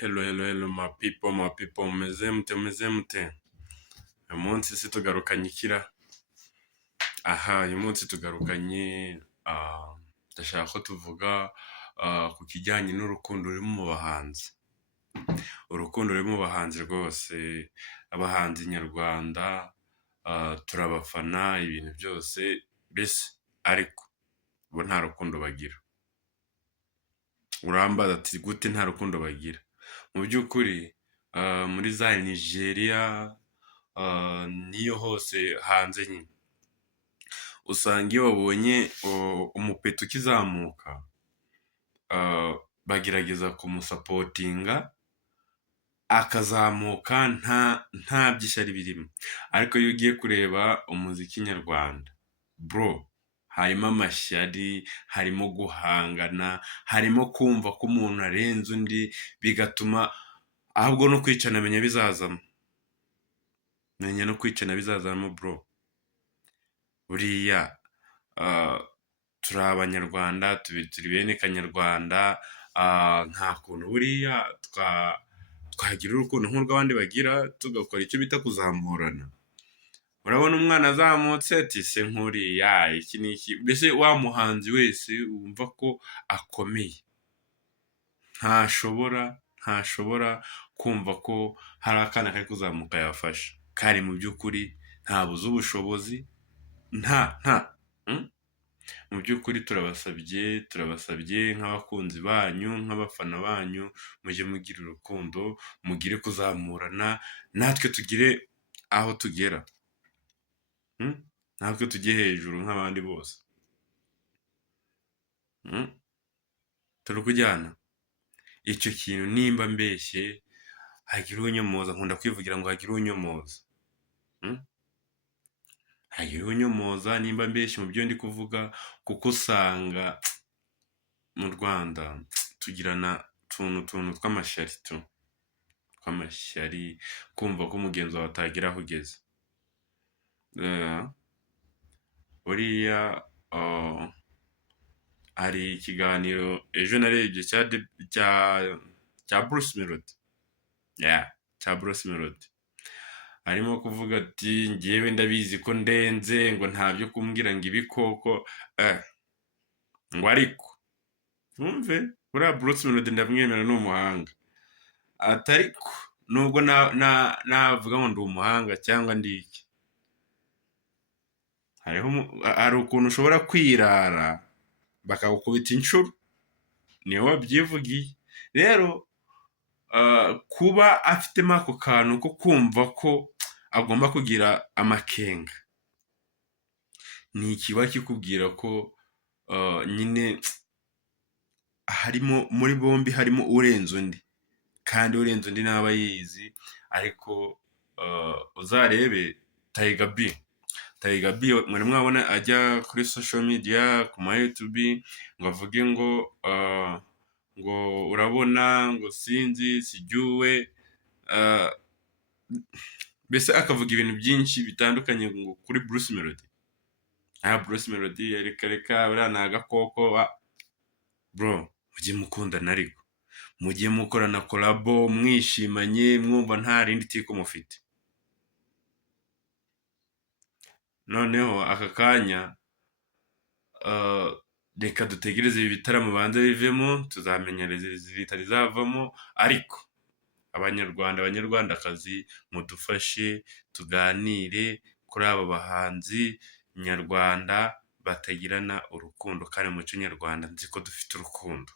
Hello my people meze mute. Uyu munsi si tugarukanye ikira. Uyu munsi tugarukanye ndashaka ko tuvuga ku kijyanye n'urukundo ruri mu bahanzi. Urukundo ruri mu bahanzi rwose, abahanzi nyarwanda turabafana ibintu byose mbese, ariko bo nta rukundo bagira. Urambaza ati gute nta rukundo bagira? Mu by'ukuri muri za Nigeria niyo hose hanze nyine usanga iyo babonye umupeti ukizamuka bagerageza kumusapotinga akazamuka nta by'ishyari birimo. Ariko iyo ugiye kureba umuziki nyarwanda bro, harimo amashyari, harimo guhangana, harimo kumva ko umuntu arenze undi, bigatuma ahubwo no kwicana menya bizazamo bro. Buriya turi abanyarwanda, turi bene kanyarwanda, nta kuntu buriya twagira urukundo nk'urw'abandi bagira tugakora icyo bita kuzamurana. Urabona umwana azamutse ati se nkuriya iki n'iki, mbese wa muhanzi wese wumva ko akomeye ntashobora kumva ko hari akana kari kuzamuka yafasha, kari mu by'ukuri ntabuze ubushobozi mu by'ukuri turabasabye nk'abakunzi banyu, nk'abafana banyu, mujye mugira urukundo, mugire kuzamurana, natwe tugire aho tugera, natwe tujye hejuru nk'abandi bose. Turi kujyana icyo kintu. Nimba mbeshye hagira unyomoza, nkunda kwivugira ngo hagira unyomoza, nimba mbeshye mu byo ndi kuvuga, kuko usanga mu Rwanda tugirana tuntu tw'amashyari, kumva ko umugenzi wawe atagira aho ugeze. Buriya hari ikiganiro ejo narebye cya Bruce Melody, cya Bruce Melody, arimo kuvuga ati njyewe ndabizi ko ndenze, ngo nta byo kumbwira ngo ibikoko ngo ariko mwumve, buriya Bruce Melody ndamwemera, ni umuhanga. Ariko nubwo navuga ngo ndi umuhanga cyangwa ndi iki, hari ukuntu ushobora kwirara bakagukubita inshuro, niwe wabyivugiye. Rero kuba afitemo ako kantu ko kumva ko agomba kugira amakenga, ni ikiba kikubwira ko nyine harimo, muri bombi harimo urenze undi, kandi urenze undi ntaba yizi. Ariko uzarebe Tiger B mwari mwabona ajya kuri social media, ku ma YouTube, ngo avuge ngo urabona ngo sinzi sijyuwe, mbese akavuga ibintu byinshi bitandukanye ngo kuri Bruce Melody. Bruce Melody reka buriya ni agakoko bro. Mujye mukundana, ariko mujye mukorana kolabo mwishimanye, mwumva nta rindi tiko mufite. Noneho aka kanya reka dutegereze ibi bitaramo banze bivemo, tuzamenya leta rizavamo. Ariko abanyarwandakazi, mudufashe tuganire kuri aba bahanzi nyarwanda batagirana urukundo, kandi mu muco nyarwanda nzi ko dufite urukundo.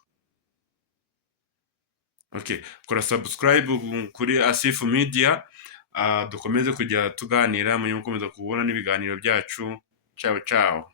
Kora subscribe kuri Asifu Media, dukomeze kujya tuganira, mukomeza kubona n'ibiganiro byacu. Ciao.